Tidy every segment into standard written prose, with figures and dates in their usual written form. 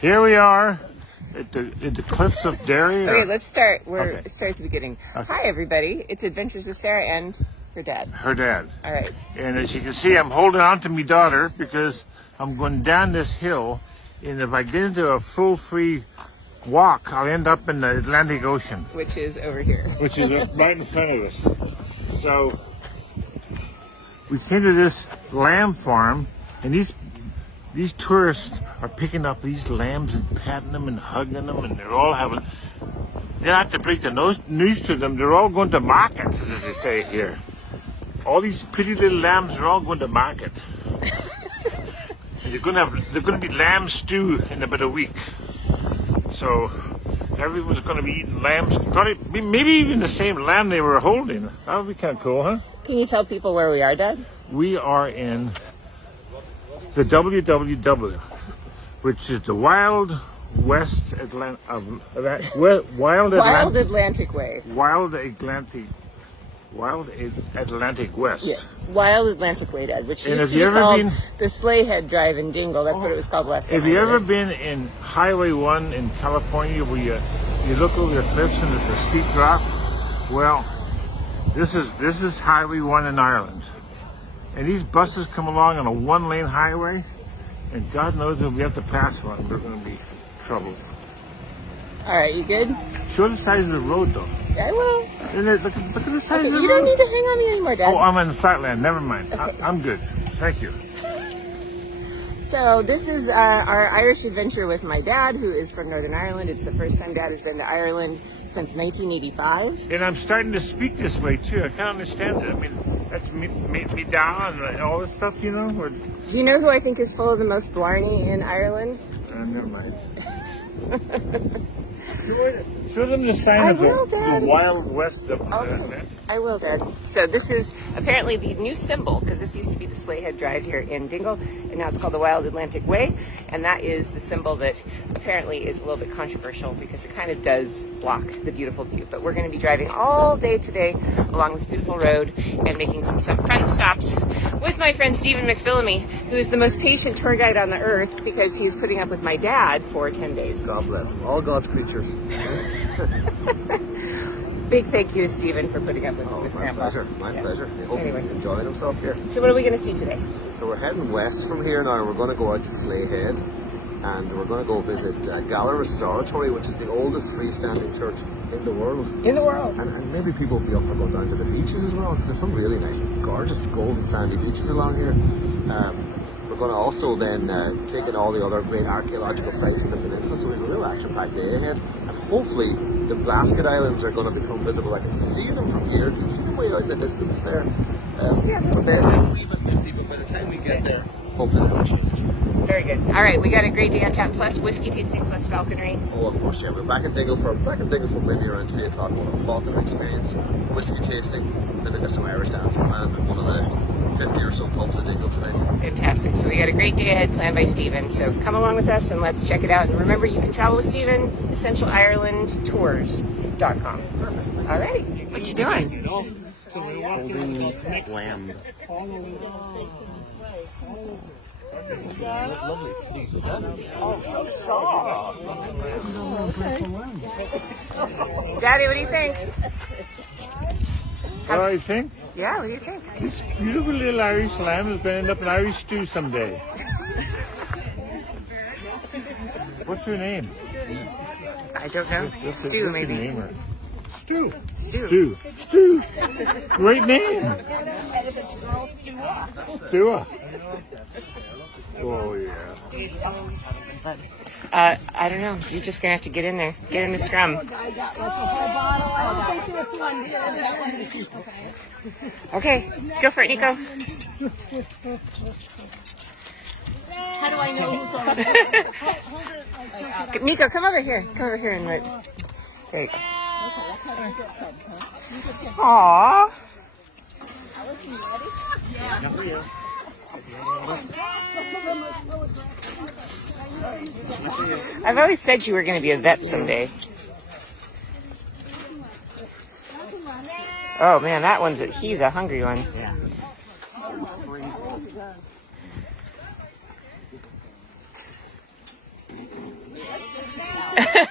Here we are at the cliffs of Derry. Okay, let's start. Start at the beginning. Okay. Hi, everybody. It's Adventures with Sarah and her dad. Her dad. All right. And as you can see, I'm holding on to my daughter because I'm going down this hill. And if I get into a full free walk, I'll end up in the Atlantic Ocean. Which is over here. Which is right in front of us. So we came to this lamb farm, and these tourists are picking up these lambs and patting them and hugging them, and they're all having, they don't have to break the news to them, they're all going to market, as they say here. All these pretty little lambs are all going to market. They're going to be lamb stew in about a week. So everyone's going to be eating lambs, probably maybe even the same lamb they were holding. That would be kind of cool, huh? Can you tell people where we are, Dad? We are in the WWW, which is the Wild West Atlantic Atlantic West. Yes, Wild Atlantic Way, Dad, which used to be called the Slayhead Drive in Dingle. That's what it was called last time. Have you ever been in Highway 1 in California where you look over the cliffs and there's a steep drop? Well, this is Highway 1 in Ireland. And these buses come along on a one-lane highway, and God knows if we have to pass one, we're going to be in trouble. All right, you good? Show the size of the road, though. I will. Look at the size of the road. You don't need to hang on me anymore, Dad. Oh, I'm in Flatland. Never mind. Okay. I'm good. Thank you. So this is our Irish adventure with my dad, who is from Northern Ireland. It's the first time Dad has been to Ireland since 1985. And I'm starting to speak this way, too. I can't understand it. I mean, that's me down and all this stuff, you know? Or... Do you know who I think is full of the most blarney in Ireland? Never mind. Show them the sign of the Wild West up there. I will, Dad. So this is apparently the new symbol, because this used to be the Slayhead Drive here in Dingle, and now it's called the Wild Atlantic Way, and that is the symbol that apparently is a little bit controversial because it kind of does block the beautiful view. But we're going to be driving all day today along this beautiful road and making some fun stops with my friend Stephen McPhillamy, who is the most patient tour guide on the earth because he's putting up with my dad for 10 days. God bless him. All God's creatures. Big thank you to Stephen for putting up with my Grandpa. Pleasure. My pleasure. I hope he's enjoying himself here. So what are we going to see today? So we're heading west from here now. We're going to go out to Slayhead, and we're going to go visit Gala Restoratory, which is the oldest freestanding church in the world. In the world. And maybe people will be up for going down to the beaches as well, because there's some really nice, gorgeous, golden sandy beaches along here. We're going to also then take in all the other great archaeological sites in the peninsula, so we have a real action-packed day ahead. And hopefully the Blasket Islands are going to become visible. I can see them from here. You can see them way out in the distance there. But they're still a wee bit misty, but by the time we get there, hopefully they'll change. Very good. All right, we got a great day on tap, plus whiskey tasting, plus falconry. Oh, of course, yeah. We're back in Dingle for maybe around 3 o'clock. We'll have a falconry experience, whiskey tasting, then we've got some Irish dancing planned at one of the 50 or so pubs at Dingle tonight. Fantastic. So we got a great day ahead planned by Stephen. So come along with us and let's check it out. And remember, you can travel with Stephen, EssentialIrelandTours.com. Perfect. All right. What you doing? You know, so we're walking lamb. Oh, so soft. Daddy, what do you think? What do you think? Yeah, what do you think? This beautiful little Irish lamb is going to end up in Irish stew someday. What's your name? I don't know. Stu, maybe. Stu. Stu. Stu. Great name. And if it's girl, Stua. Stua. Oh, yeah. I don't know. You're just going to have to get in there. Get in the scrum. Okay, go for it, Nico. How do I know who's on? Nico, come over here. Come over here and wait. There you go. Aww. I've always said you were going to be a vet someday. Oh man, that one's he's a hungry one. Yeah. The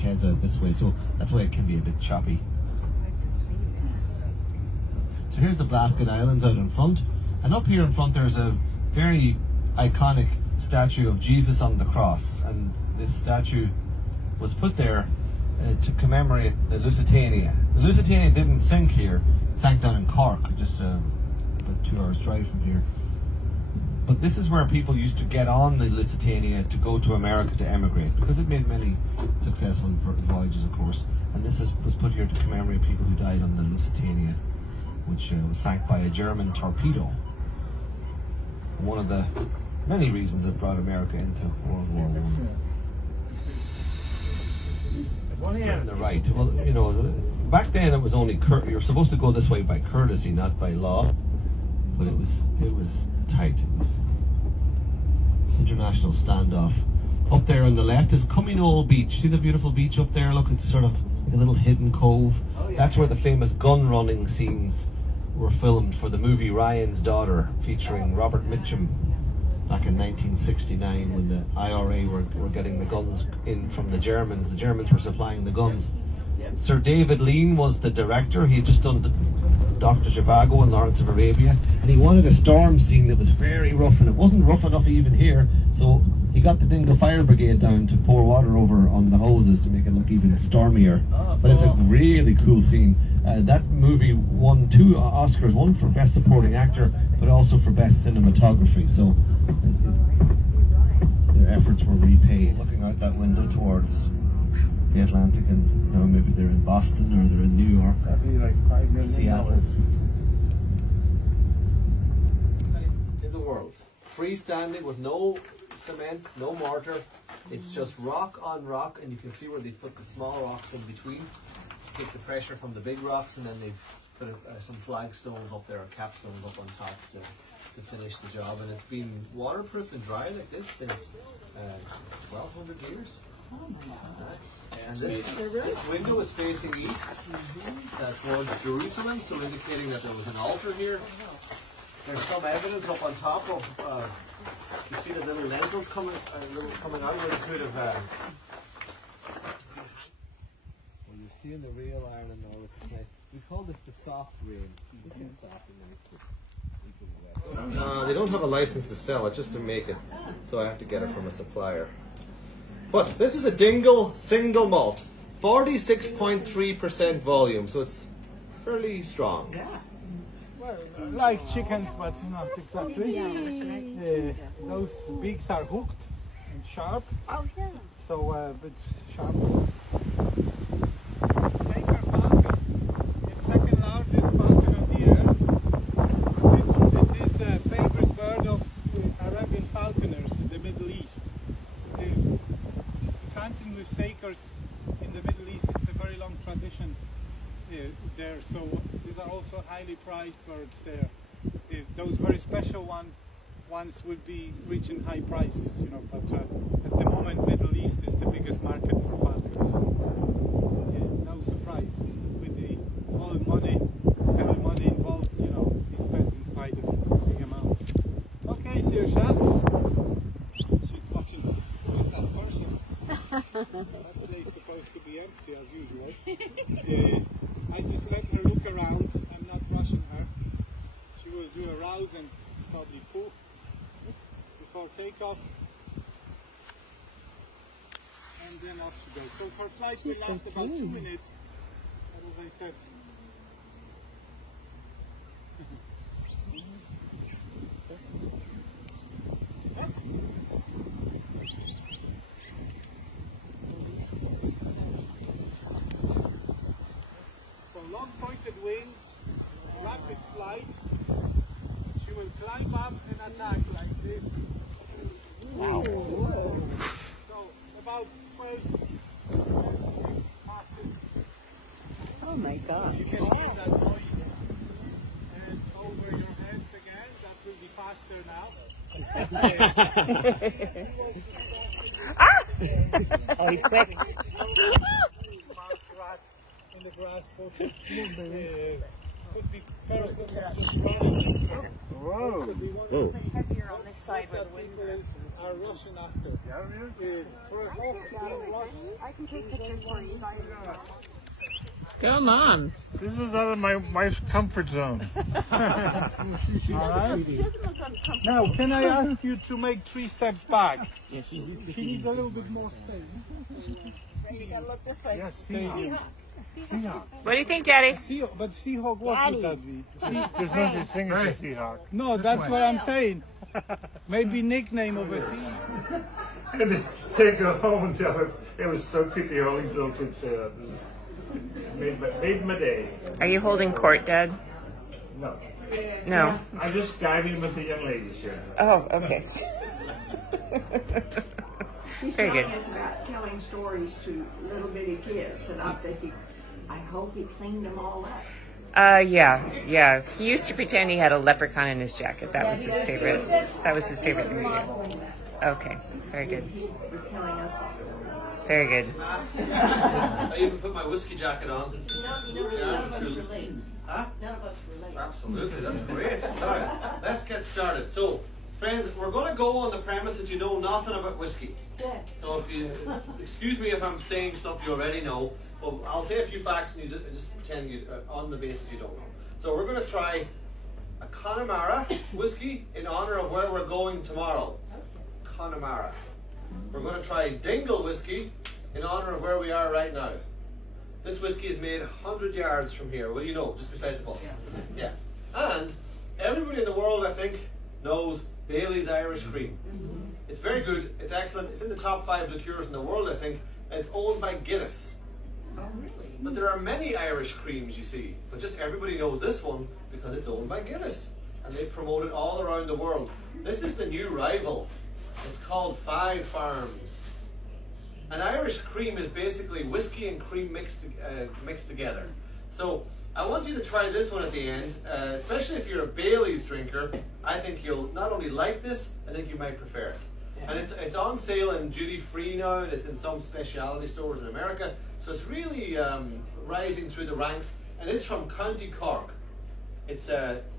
head's out this way, so that's why it can be a bit choppy. So here's the Blasket Islands out in front, and up here in front there's a very iconic statue of Jesus on the cross, and this statue was put there to commemorate the Lusitania. The Lusitania didn't sink here, it sank down in Cork, just about 2 hours drive from here. But this is where people used to get on the Lusitania to go to America to emigrate, because it made many successful voyages, of course. And this was put here to commemorate people who died on the Lusitania, which was sank by a German torpedo. One of the many reasons that brought America into World War I. On the right, well, you know, back then it was only you're supposed to go this way by courtesy, not by law. But it was tight. It was international standoff. Up there on the left is Cumminole Beach. See the beautiful beach up there? Look, it's sort of a little hidden cove. That's where the famous gun running scenes were filmed for the movie Ryan's Daughter, featuring Robert Mitchum back in 1969 when the IRA were getting the guns in from the Germans. The Germans were supplying the guns. Sir David Lean was the director. He had just done Dr. Zhivago and Lawrence of Arabia, and he wanted a storm scene that was very rough, and it wasn't rough enough even here, so he got the Dingle Fire Brigade down to pour water over on the hoses to make it look even stormier. But it's a really cool scene. That movie won 2 Oscars, one for Best Supporting Actor, but also for Best Cinematography, so their efforts were repaid. Looking out that window towards the Atlantic, and you know, maybe they're in Boston or they're in New York, Seattle. In the world, freestanding with no cement, no mortar. It's just rock on rock, and you can see where they put the small rocks in between to take the pressure from the big rocks, and then they've put some flagstones up there, or capstones up on top to finish the job. And it's been waterproof and dry like this since 1200 years. And this window is facing east towards Jerusalem, so indicating that there was an altar here. There's some evidence up on top of, you see the little lentils coming out where they could have. Well, you're seeing the real Ireland now. We call this the soft rain. They don't have a license to sell it, just to make it, so I have to get it from a supplier. But this is a Dingle single malt, 46.3% volume, so it's fairly strong. Yeah. Well, like chickens, but not exactly. Those beaks are hooked and sharp. Oh, yeah. So a bit sharp. Saker falcon is second largest falcon on the earth. It is a favorite bird of Arabian falconers in the Middle East. Hunting with sakers in the Middle East, it's a very long tradition there, so these are also highly prized birds there. Those very special ones would be reaching high prices, you know, but at the moment Middle East is the biggest market for falcons. No surprise, with the all heavy money involved, you know, he's spending quite a big amount. Okay, Saoirse, she's watching with that person. That place is supposed to be empty as usual. I just let her look around. I'm not rushing her. She will do a rouse and probably poo before takeoff. And then off she goes. So her flight will last about 2 minutes. But as I said, long pointed wings, rapid flight. She will climb up and attack like this. Wow. So about 12 passes. Oh my God. You can hear that noise. And over your heads again. That will be faster now. Oh, he's quick. Mouse rat in the grass, but could be parasitic just running. Whoa. Could be one Whoa. Heavier on this side where that the wind people are rushing after. For a hawk to be rushing. I can take pictures for you guys. Come on. This is out of my wife's comfort zone. Alright. Now, can I ask you to make 3 steps back? She needs a little bit more space. You gotta look this way. Yes, Seahawk. Seahawk. What do you think, Daddy? But Seahawk, what would that be? There's no such thing as a Seahawk. No, that's what I'm saying. Maybe nickname of a Seahawk. And they go home and tell her it was so cute. The all these little kids say that. Made my day. Are you holding court, Dad? No. No. I'm just guiding with the young ladies here. Oh, okay. He's Very telling good. us about telling stories to little bitty kids, and I hope he cleaned them all up. Yeah. He used to pretend he had a leprechaun in his jacket. That was his favorite. That was his favorite thing to do. Okay, very good. He was telling us the story. Very good. I even put my whiskey jacket on. None of us relate. Huh? None of us relate. Absolutely, that's great. Now, let's get started. So, friends, we're going to go on the premise that you know nothing about whiskey. So if you, excuse me if I'm saying stuff you already know, but I'll say a few facts and you just pretend you, on the basis you don't know. So we're going to try a Connemara whiskey in honor of where we're going tomorrow. Connemara. We're going to try Dingle whiskey in honor of where we are right now. This whiskey is made 100 yards from here. Well, you know, just beside the bus. Yeah. And everybody in the world, I think, knows Bailey's Irish Cream. It's very good. It's excellent. It's in the top 5 liqueurs in the world, I think. And it's owned by Guinness. Oh, really? But there are many Irish creams, you see. But just everybody knows this one because it's owned by Guinness. And they promote it all around the world. This is the new rival. It's called Five Farms. An Irish cream is basically whiskey and cream mixed together. So I want you to try this one at the end, especially if you're a Bailey's drinker. I think you'll not only like this, I think you might prefer it. And it's on sale in duty free now, and it's in some specialty stores in America. So it's really rising through the ranks, and it's from County Cork. It's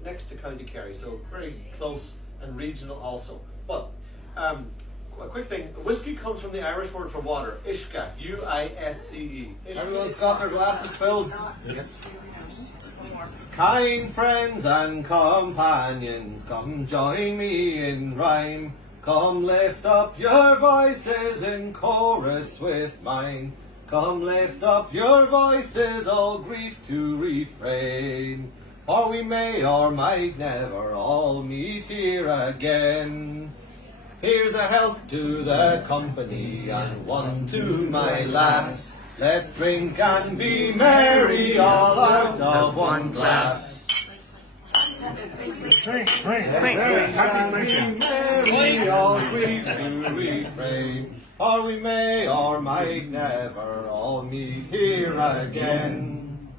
next to County Kerry, so very close and regional also. But a quick thing, whiskey comes from the Irish word for water, Ishka, U-I-S-C-E. Everyone's got their glasses filled? Yes. Kind friends and companions, come join me in rhyme. Come lift up your voices in chorus with mine. Come lift up your voices, all grief to refrain. For we may or might never all meet here again. Here's a health to the company and one to my lass. Let's drink and be merry all out of one glass. Drink. Happy drinking. Merry all grief to refrain. For we may or might never all meet here again.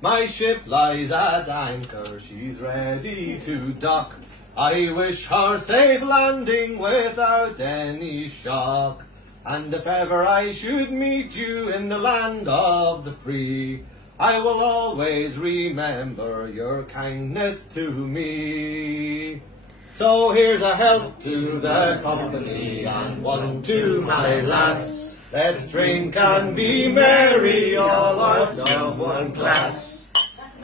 My ship lies at anchor, she's ready to dock. I wish her safe landing without any shock. And if ever I should meet you in the land of the free, I will always remember your kindness to me. So here's a health to the company and one to my lass. Let's drink and be merry all out of one glass.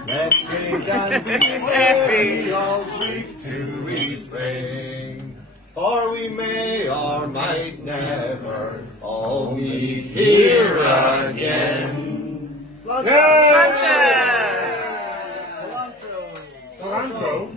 Let's drink and be merry, all grief to refrain. For we may or might never all meet here again. Cilantro.